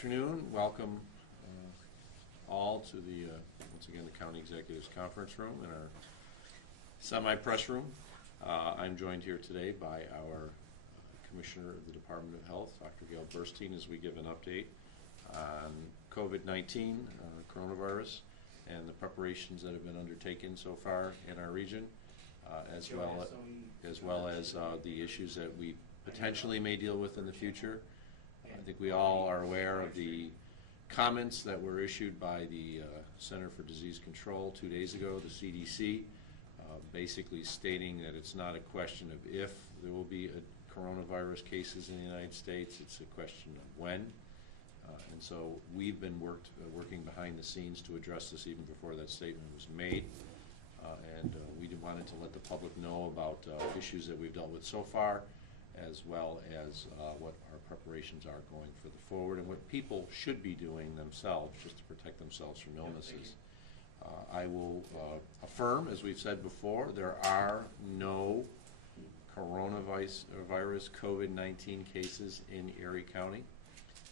afternoon. Welcome all to the, once again, the County Executives Conference Room in our semi-press room. I'm joined here today by our Commissioner of the Department of Health, Dr. Gail Burstein, as we give an update on COVID-19, coronavirus, and the preparations that have been undertaken so far in our region, as well as the issues that we potentially may deal with in the future. I think we all are aware of the comments that were issued by the Center for Disease Control 2 days ago, the CDC, basically stating that it's not a question of if there will be coronavirus cases in the United States, it's a question of when. And so we've been working behind the scenes to address this even before that statement was made. And we wanted to let the public know about issues that we've dealt with so far, as well as what our preparations are going for the forward and what people should be doing themselves just to protect themselves from illnesses. I will affirm, as we've said before, there are no coronavirus COVID-19 cases in Erie County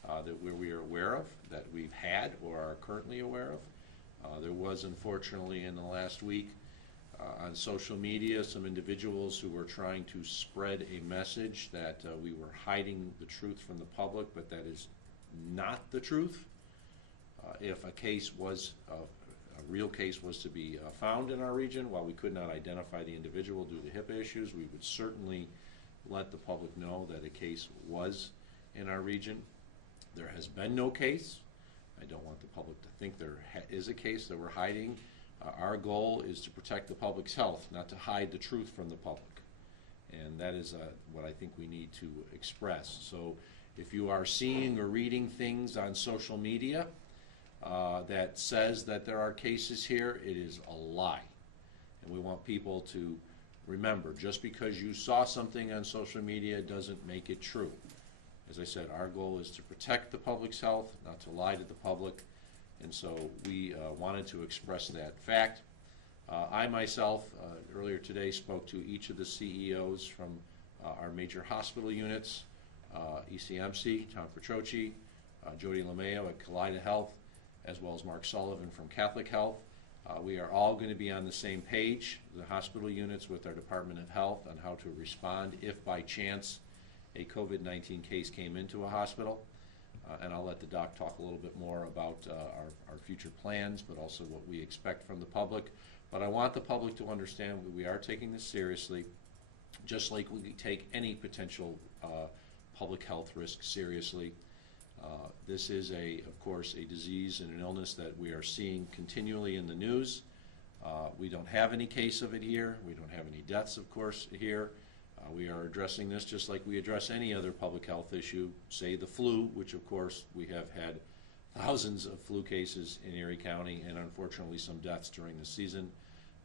that we are aware of, that we've had or are currently aware of. There was, unfortunately, in the last week on social media, some individuals who were trying to spread a message that we were hiding the truth from the public, but that is not the truth. If a case was, a real case was to be found in our region, while we could not identify the individual due to HIPAA issues, we would certainly let the public know that a case was in our region. There has been no case. I don't want the public to think there is a case that we're hiding. Our goal is to protect the public's health, not to hide the truth from the public. And that is what I think we need to express. So if you are seeing or reading things on social media that says that there are cases here, it is a lie. And we want people to remember, just because you saw something on social media doesn't make it true. As I said, our goal is to protect the public's health, not to lie to the public. And so we wanted to express that fact. I myself, earlier today, spoke to each of the CEOs from our major hospital units, ECMC, Tom Petrocchi, Jody LeMayo at Kaleida Health, as well as Mark Sullivan from Catholic Health. We are all going to be on the same page, the hospital units with our Department of Health, on how to respond if by chance a COVID-19 case came into a hospital. And I'll let the doc talk a little bit more about our future plans, but also what we expect from the public. But I want the public to understand that we are taking this seriously, just like we take any potential public health risk seriously. This is, of course, a disease and an illness that we are seeing continually in the news. We don't have any case of it here. We don't have any deaths, of course, here. We are addressing this just like we address any other public health issue, say the flu, which of course we have had thousands of flu cases in Erie County and unfortunately some deaths during the season.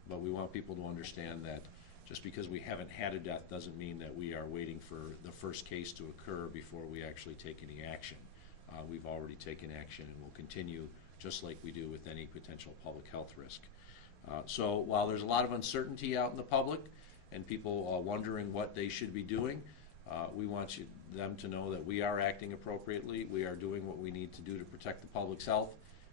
But we want people to understand that just because we haven't had a death doesn't mean that we are waiting for the first case to occur before we actually take any action. We've already taken action and will continue just like we do with any potential public health risk. So while there's a lot of uncertainty out in the public, and people wondering what they should be doing, we want them to know that we are acting appropriately. We are doing what we need to do to protect the public's health.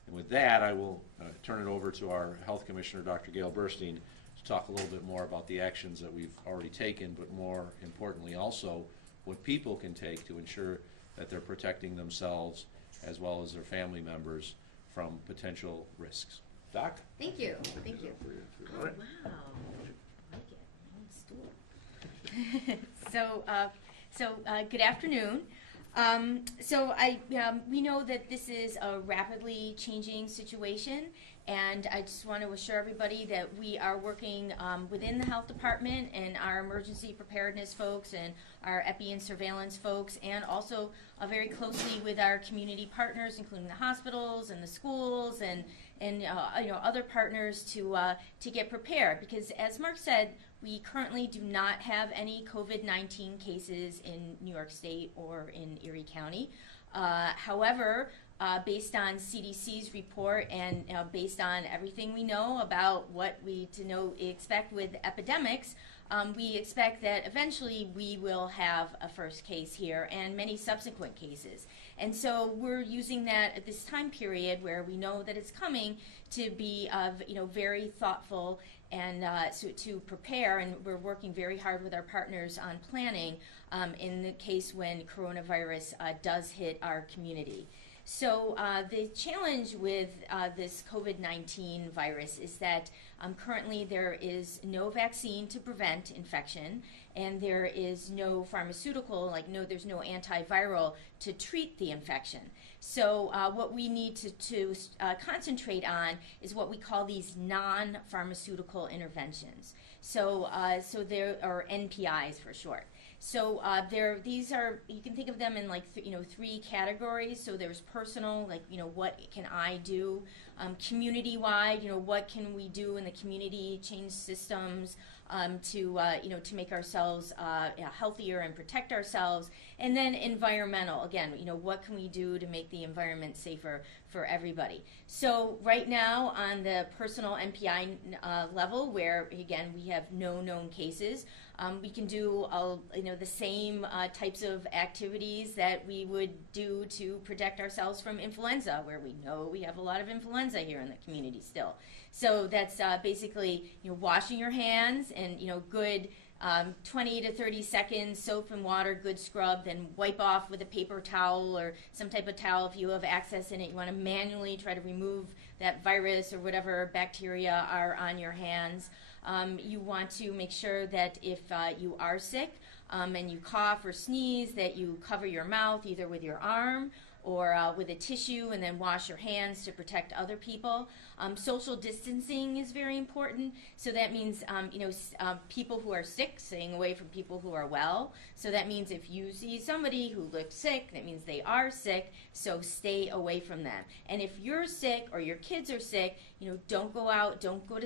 And with that, I will turn it over to our Health Commissioner, Dr. Gail Burstein, to talk a little bit more about the actions that we've already taken, but more importantly also what people can take to ensure that they're protecting themselves as well as their family members from potential risks. Doc? Thank you. Thank you. Oh, wow. Good afternoon. We know that this is a rapidly changing situation, and I just want to assure everybody that we are working within the health department and our emergency preparedness folks and our epi and surveillance folks, and also very closely with our community partners, including the hospitals and the schools and other partners to get prepared. Because as Mark said, we currently do not have any COVID-19 cases in New York State or in Erie County. However, based on CDC's report and based on everything we know about what we expect with epidemics, we expect that eventually we will have a first case here and many subsequent cases. And so we're using that at this time period where we know that it's coming to be very thoughtful and so to prepare, and we're working very hard with our partners on planning in the case when coronavirus does hit our community. So the challenge with this COVID-19 virus is that currently there is no vaccine to prevent infection, and there is no pharmaceutical, there's no antiviral to treat the infection. So what we need to concentrate on is what we call these non-pharmaceutical interventions. So there are NPIs for short. So these are, you can think of them in three categories. So there's personal, what can I do? Community-wide, what can we do in the community, change systems to make ourselves healthier and protect ourselves. And then environmental, again, what can we do to make the environment safer for everybody? So right now on the personal NPI level, where again we have no known cases, we can do the same types of activities that we would do to protect ourselves from influenza, where we know we have a lot of influenza here in the community still. So that's basically washing your hands and good 20 to 30 seconds, soap and water, good scrub, then wipe off with a paper towel or some type of towel if you have access in it. You want to manually try to remove that virus or whatever bacteria are on your hands. You want to make sure that if you are sick and you cough or sneeze, that you cover your mouth either with your arm or with a tissue, and then wash your hands to protect other people. Social distancing is very important. So that means people who are sick staying away from people who are well. So that means if you see somebody who looks sick, that means they are sick. So stay away from them. And if you're sick or your kids are sick, don't go out, don't go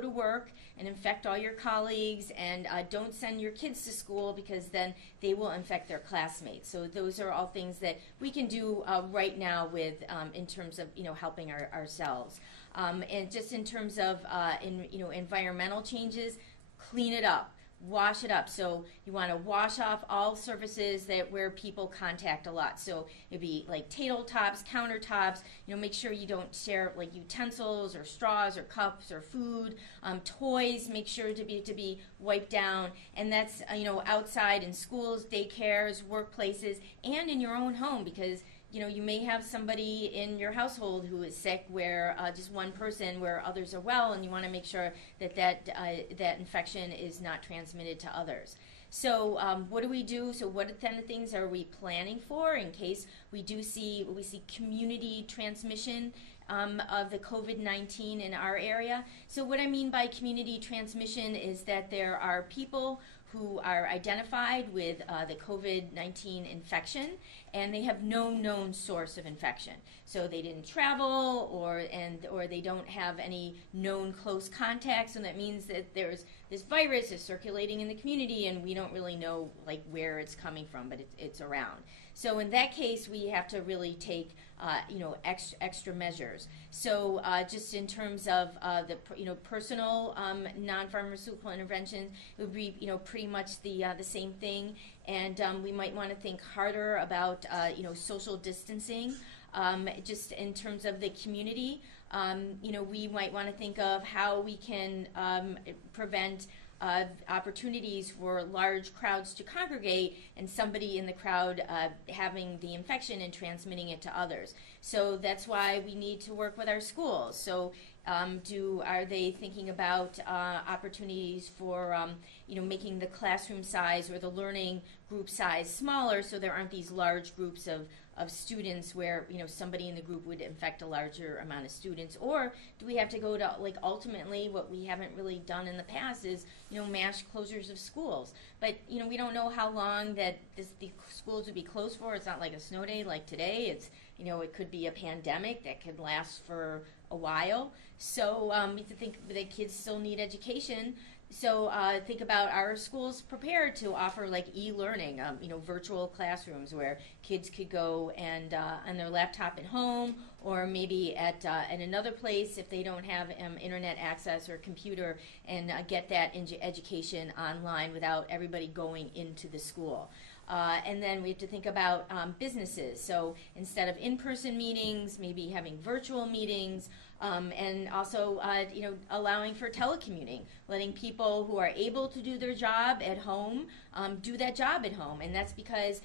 to work and infect all your colleagues, and don't send your kids to school because then they will infect their classmates. So those are all things that we can do right now with in terms of helping ourselves. And just in terms of environmental changes, clean it up. Wash it up. So you want to wash off all surfaces where people contact a lot. So it'd be like tabletops, countertops. Make sure you don't share utensils or straws or cups or food. Toys, make sure to be wiped down. And that's outside in schools, daycares, workplaces, and in your own home, because you may have somebody in your household who is sick, where just one person, where others are well, and you want to make sure that infection is not transmitted to others. So what do we do? So what kind of things are we planning for in case we see community transmission of the COVID-19 in our area? So what I mean by community transmission is that there are people who are identified with the COVID-19 infection, and they have no known source of infection. So they didn't travel, or they don't have any known close contacts, and that means that there's this virus is circulating in the community, and we don't really know where it's coming from, but it's around. So in that case, we have to really take extra measures. So just in terms of the personal non-pharmaceutical interventions, it would be pretty much the same thing, and we might want to think harder about social distancing. Just in terms of the community, we might want to think of how we can prevent opportunities for large crowds to congregate and somebody in the crowd having the infection and transmitting it to others. So that's why we need to work with our schools. So are they thinking about opportunities for making the classroom size or the learning group size smaller, so there aren't these large groups of students where somebody in the group would infect a larger amount of students? Or do we have to go to ultimately what we haven't really done in the past is mass closures of schools? But we don't know how long that the schools would be closed for. It's not like a snow day like today. It's it could be a pandemic that could last for a while. So we have to think that kids still need education. So think about our schools prepared to offer e-learning, virtual classrooms where kids could go and on their laptop at home, or maybe at another place if they don't have internet access or computer, and get that education online without everybody going into the school. And then we have to think about businesses. So instead of in-person meetings, maybe having virtual meetings, and also, allowing for telecommuting, letting people who are able to do their job at home do that job at home. And that's because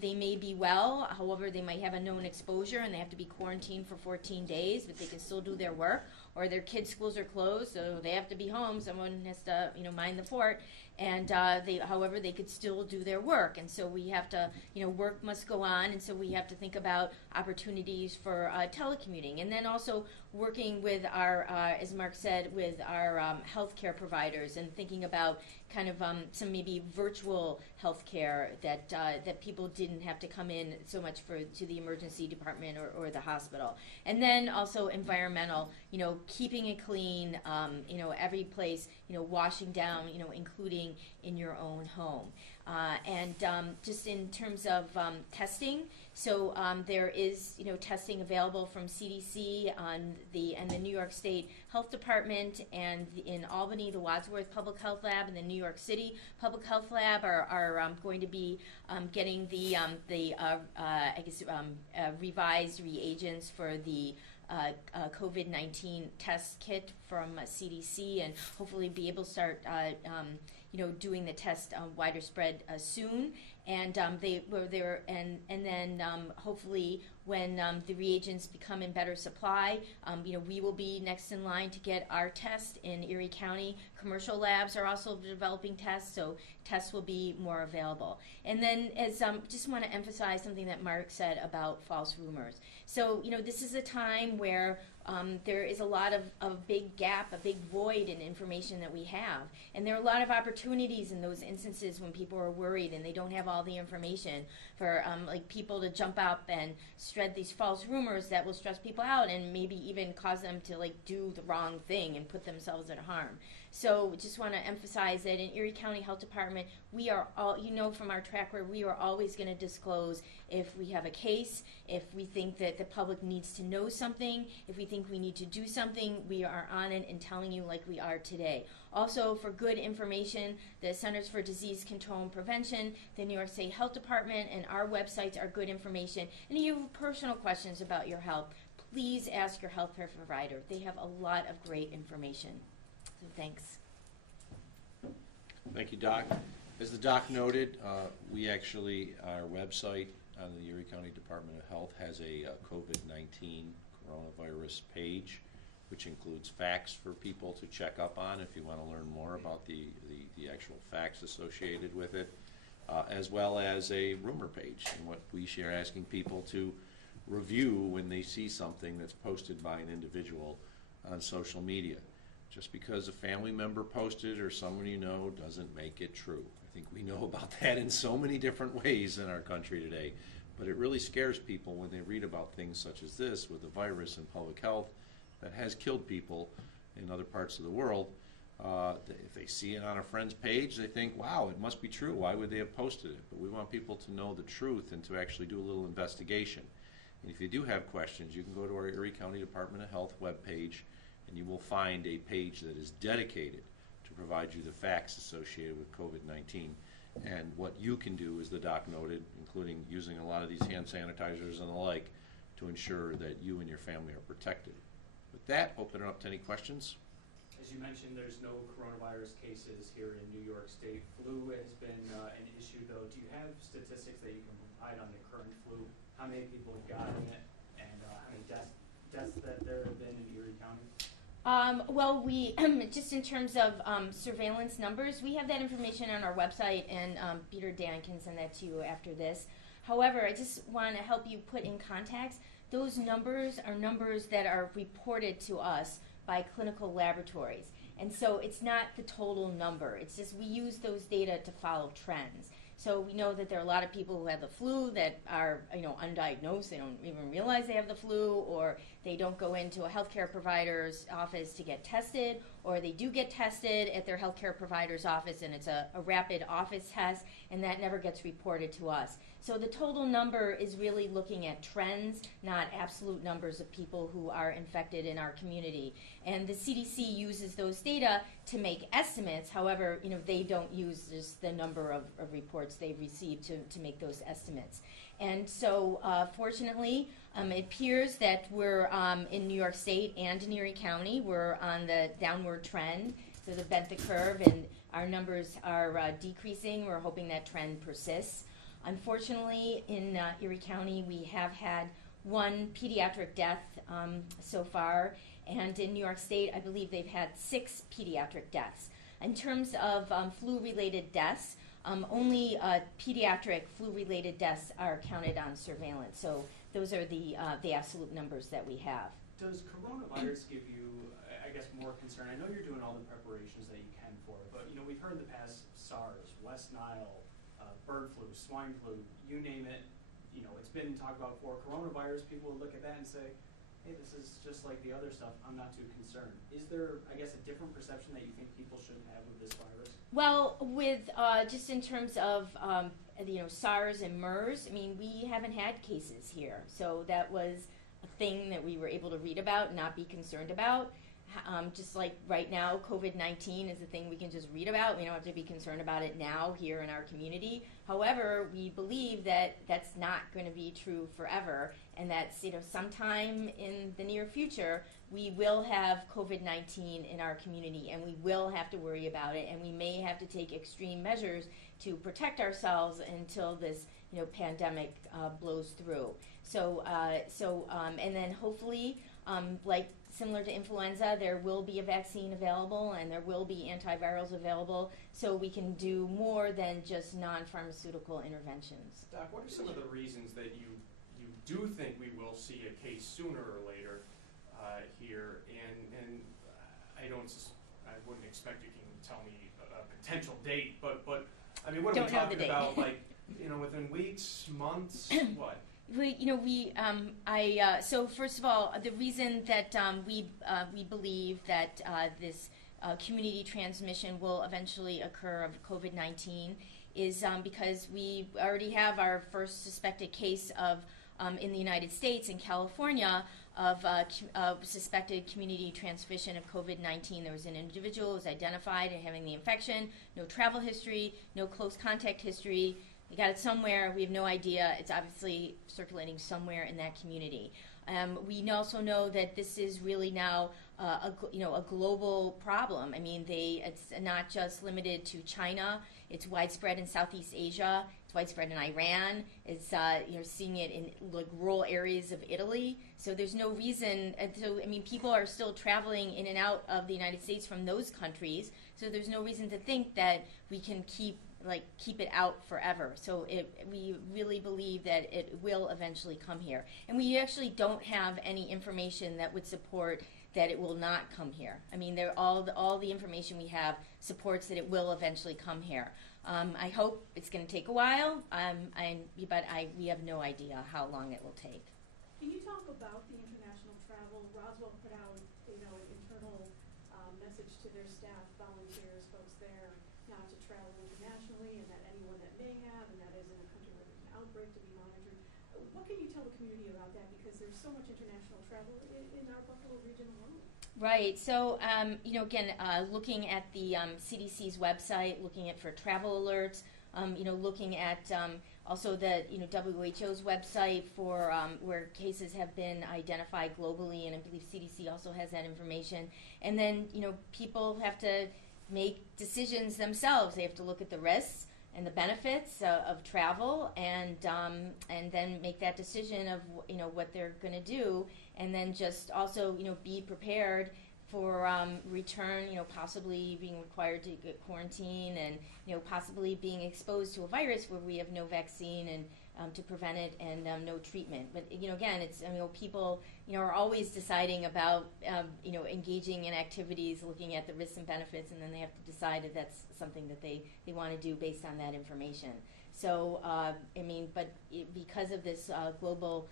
they may be well, however, they might have a known exposure and they have to be quarantined for 14 days, but they can still do their work. Or their kids' schools are closed, so they have to be home. Someone has to, mind the fort. And however, they could still do their work. And so we have to, work must go on. And so we have to think about opportunities for telecommuting. And then also working with our, as Mark said, with our healthcare providers and thinking about kind of some maybe virtual healthcare that people didn't have to come in so much to the emergency department or the hospital. And then also environmental, keeping it clean, every place, washing down, including in your own home. And just in terms of testing, so there is, testing available from CDC and the New York State Health Department, and in Albany, the Wadsworth Public Health Lab, and the New York City Public Health Lab are going to be getting the revised reagents for the COVID-19 test kit from CDC, and hopefully be able to start doing the test wider spread soon. And then hopefully when the reagents become in better supply, we will be next in line to get our test in Erie County. Commercial labs are also developing tests, so tests will be more available. And then just want to emphasize something that Mark said about false rumors. So, this is a time where there is a lot of big gap, a big void in information that we have. And there are a lot of opportunities in those instances when people are worried and they don't have all the information for people to jump up and spread these false rumors that will stress people out and maybe even cause them to do the wrong thing and put themselves at harm. So just want to emphasize that in Erie County Health Department, we are all, from our track record, we are always going to disclose if we have a case, if we think that the public needs to know something, if we think we need to do something, we are on it and telling you like we are today. Also, for good information, the Centers for Disease Control and Prevention, the New York State Health Department, and our websites are good information. And if you have personal questions about your health, please ask your healthcare provider. They have a lot of great information. So thanks. Thank you, Doc. As the doc noted, we actually, our website on the Erie County Department of Health has a COVID-19 coronavirus page, which includes facts for people to check up on if you want to learn more about the actual facts associated with it, as well as a rumor page, and what we share asking people to review when they see something that's posted by an individual on social media. Just because a family member posted or someone you know doesn't make it true. I think we know about that in so many different ways in our country today, but it really scares people when they read about things such as this with a virus in public health that has killed people in other parts of the world. If they see it on a friend's page, they think, wow, it must be true. Why would they have posted it? But we want people to know the truth and to actually do a little investigation. And if you do have questions, you can go to our Erie County Department of Health webpage, and you will find a page that is dedicated to provide you the facts associated with COVID-19 and what you can do, as the doc noted, including using a lot of these hand sanitizers and the like, to ensure that you and your family are protected. With that, open it up to any questions. As you mentioned, there's no coronavirus cases here in New York State. Flu has been an issue, though. Do you have statistics that you can provide on the current flu? How many people have gotten it, and how many deaths that there have been in Erie County? Well, we, just in terms of surveillance numbers, we have that information on our website, and Peter Dan can send that to you after this. However, I just want to help you put in context, those numbers are numbers that are reported to us by clinical laboratories. And so it's not the total number. It's just we use those data to follow trends. So we know that there are a lot of people who have the flu that are, undiagnosed. They don't even realize they have the flu, or they don't go into a healthcare provider's office to get tested, or they do get tested at their healthcare provider's office and it's a rapid office test, and that never gets reported to us. So the total number is really looking at trends, not absolute numbers of people who are infected in our community. And the CDC uses those data to make estimates. However, they don't use just the number of reports reports they've received to make those estimates. And so, fortunately, it appears that we're in New York State and in Erie County, we're on the downward trend. So the bent the curve, and our numbers are decreasing. We're hoping that trend persists. Unfortunately, in Erie County, we have had one pediatric death so far, and in New York State, I believe they've had 6 pediatric deaths. In terms of flu-related deaths, only pediatric flu-related deaths are counted on surveillance. So those are the absolute numbers that we have. Does coronavirus give you, I guess, more concern? I know you're doing all the preparations that you can for it, but we've heard in the past SARS, West Nile, bird flu, swine flu, you name it. It's been talked about for coronavirus. People would look at that and say, hey, this is just like the other stuff. I'm not too concerned. Is there, I guess, a different perception that you think people should have of this virus? Well, with just in terms of SARS and MERS, I mean, we haven't had cases here, so that was a thing that we were able to read about and not be concerned about. Just like right now, COVID-19 is a thing we can just read about. We don't have to be concerned about it now here in our community. However, we believe that that's not going to be true forever, and that's sometime in the near future we will have COVID-19 in our community, and we will have to worry about it, and we may have to take extreme measures to protect ourselves until this pandemic blows through. So and then hopefully, like similar to influenza, there will be a vaccine available and there will be antivirals available, so we can do more than just non-pharmaceutical interventions. Doc, what are some of the reasons that you do think we will see a case sooner or later here? And I wouldn't expect you can tell me a potential date, but I mean, what are we talking about? Like, within weeks, months, what? So first of all, the reason that we believe that this community transmission will eventually occur of COVID-19 is because we already have our first suspected case of in the United States, in California, of suspected community transmission of COVID-19. There was an individual who was identified as having the infection, no travel history, no close contact history. We got it somewhere. We have no idea. It's obviously circulating somewhere in that community. We also know that this is really now a global problem. I mean, it's not just limited to China. It's widespread in Southeast Asia. It's widespread in Iran. It's you're seeing it in rural areas of Italy. So there's no reason. People are still traveling in and out of the United States from those countries. So there's no reason to think that we can keep it out forever. So we really believe that it will eventually come here. And we actually don't have any information that would support that it will not come here. I mean, all the information we have supports that it will eventually come here. I hope it's going to take a while, but we have no idea how long it will take. Can you talk about the international travel? Roswell put out, an internal message to their staff, volunteers, folks there, not to travel internationally, and that anyone that may have, and that is in a country where there's an outbreak, to be monitored. What can you tell the community about that? Because there's so much international travel in our Buffalo region alone. Right. So, again, looking at the CDC's website, looking at for travel alerts, looking at also the WHO's website for where cases have been identified globally, and I believe CDC also has that information. And then people have to make decisions themselves. They have to look at the risks and the benefits of travel, and then make that decision of what they're going to do, and then just also be prepared for return, possibly being required to get quarantine, and possibly being exposed to a virus where we have no vaccine and to prevent it, and no treatment. But again, it's people are always deciding about engaging in activities, looking at the risks and benefits, and then they have to decide if that's something that they want to do based on that information. So because of this global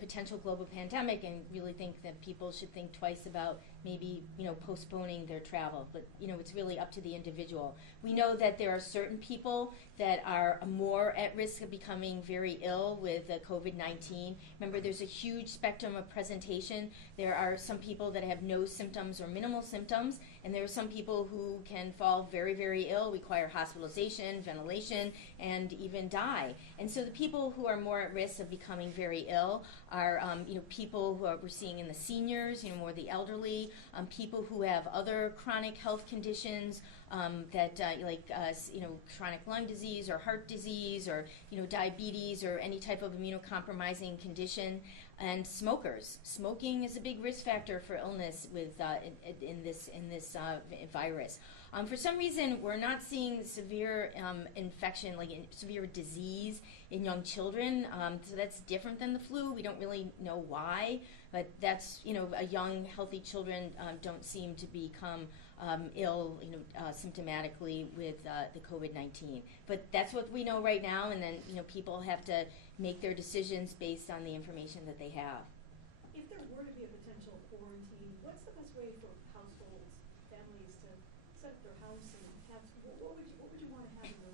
potential global pandemic, and really think that people should think twice about maybe postponing their travel. But it's really up to the individual. We know that there are certain people that are more at risk of becoming very ill with COVID-19. Remember, there's a huge spectrum of presentation. There are some people that have no symptoms or minimal symptoms, And there are some people who can fall very, very ill, require hospitalization, ventilation, and even die. And so the people who are more at risk of becoming very ill are people who we're seeing in the seniors, more the elderly, people who have other chronic health conditions, chronic lung disease or heart disease or diabetes or any type of immunocompromising condition, and smokers. Smoking is a big risk factor for illness with in this virus. For some reason, we're not seeing severe infection, severe disease in young children. So that's different than the flu. We don't really know why, but that's young, healthy children don't seem to become ill, symptomatically with the COVID-19. But that's what we know right now, and then people have to make their decisions based on the information that they have. If there were to be a potential quarantine, what's the best way for households, families to set up their house and have, what would you want to have in your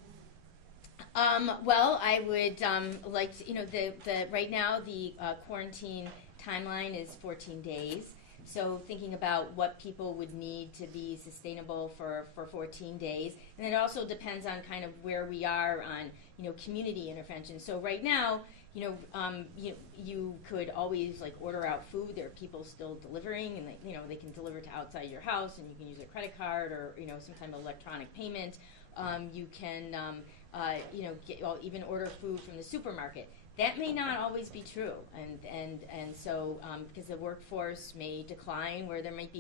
home? Well, I would right now the quarantine timeline is 14 days. So thinking about what people would need to be sustainable for 14 days. And it also depends on kind of where we are on, community intervention. So right now, you could always order out food. There are people still delivering, and they can deliver to outside your house, and you can use a credit card or some kind of electronic payment. You can even order food from the supermarket. That may not always be true, and so because the workforce may decline, where there might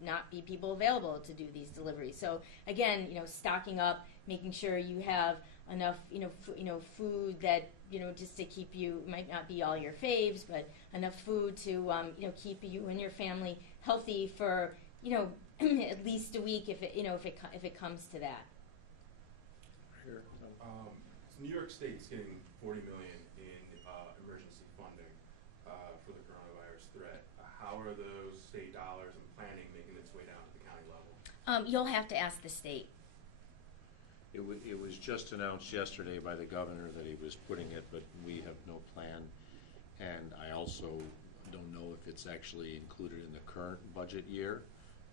not be people available to do these deliveries. So again, stocking up, making sure you have enough, food that just to keep you, might not be all your faves, but enough food to keep you and your family healthy for at least a week if it comes to that. Here, New York State's getting $40 million in emergency funding for the coronavirus threat. How are those state dollars and planning making its way down to the county level? You'll have to ask the state. It was just announced yesterday by the governor that he was putting it, but we have no plan. And I also don't know if it's actually included in the current budget year,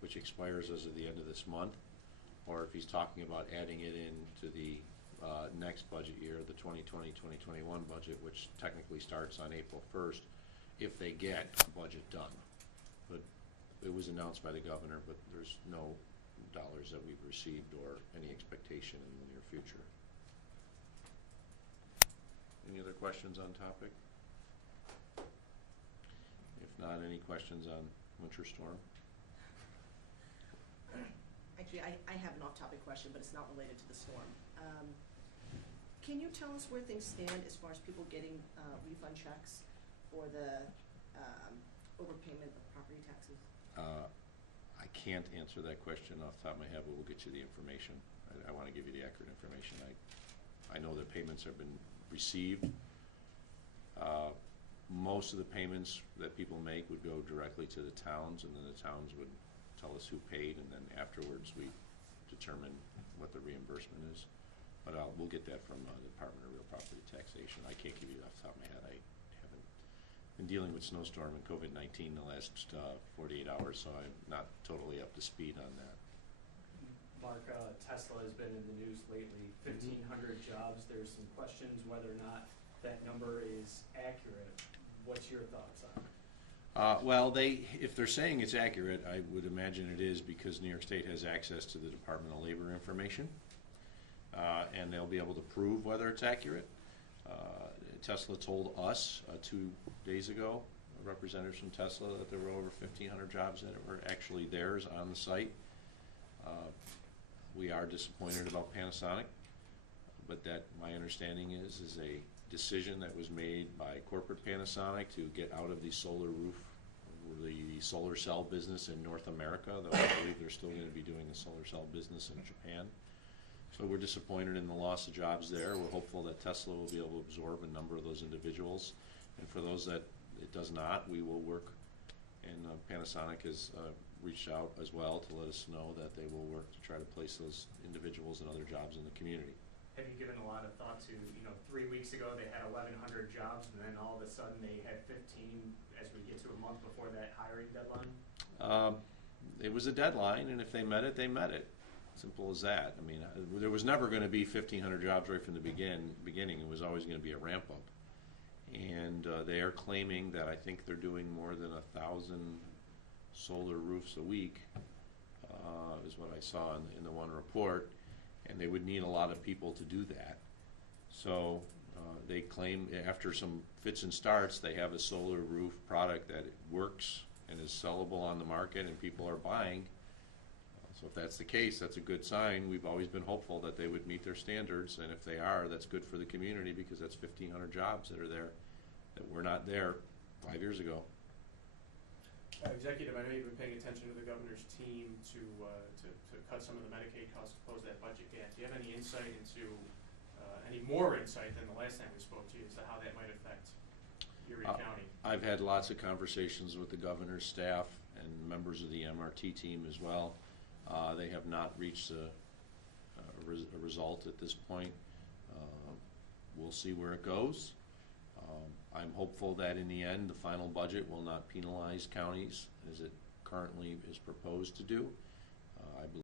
which expires as of the end of this month, or if he's talking about adding it into the next budget year, the 2020-2021 budget, which technically starts on April 1st, if they get a budget done. But it was announced by the governor, but there's no dollars that we've received or any expectation in the near future. Any other questions on topic? If not, any questions on winter storm? Actually, I have an off-topic question, but it's not related to the storm. Can you tell us where things stand as far as people getting refund checks for the overpayment of property taxes? I can't answer that question off the top of my head, but we'll get you the information. I want to give you the accurate information. I know that payments have been received. Most of the payments that people make would go directly to the towns, and then the towns would tell us who paid, and then afterwards we determine what the reimbursement is. But we'll get that from the Department of Real Property Taxation. I can't give you that off the top of my head. I haven't been dealing with snowstorm and COVID-19 the last 48 hours, so I'm not totally up to speed on that. Mark, Tesla has been in the news lately, 1,500 jobs. There's some questions whether or not that number is accurate. What's your thoughts on it? Well, if they're saying it's accurate, I would imagine it is, because New York State has access to the Department of Labor information, and they'll be able to prove whether it's accurate. Tesla told us 2 days ago, representatives from Tesla, that there were over 1,500 jobs that were actually theirs on the site. We are disappointed about Panasonic, but that, my understanding is a decision that was made by corporate Panasonic to get out of the solar roof, the solar cell business in North America, though I believe they're still going to be doing the solar cell business in Japan. So we're disappointed in the loss of jobs there. We're hopeful that Tesla will be able to absorb a number of those individuals. And for those that it does not, we will work, and Panasonic has reached out as well to let us know that they will work to try to place those individuals in other jobs in the community. Have you given a lot of thought to, 3 weeks ago they had 1,100 jobs, and then all of a sudden they had 15 as we get to a month before that hiring deadline? it was a deadline, and if they met it, they met it. Simple as that. I mean, there was never going to be 1,500 jobs right from the beginning. It was always going to be a ramp up. And they are claiming that I think they're doing more than 1,000 solar roofs a week, is what I saw in the one report. And they would need a lot of people to do that. So they claim after some fits and starts, they have a solar roof product that works and is sellable on the market and people are buying. So if that's the case, that's a good sign. We've always been hopeful that they would meet their standards, and if they are, that's good for the community because that's 1,500 jobs that are there that were not there 5 years ago. Executive, I know you've been paying attention to the governor's team to cut some of the Medicaid costs to close that budget gap. Do you have any insight into, any more insight than the last time we spoke to you as to how that might affect Erie County? I've had lots of conversations with the governor's staff and members of the MRT team as well. They have not reached a result at this point. We'll see where it goes. I'm hopeful that in the end, the final budget will not penalize counties as it currently is proposed to do.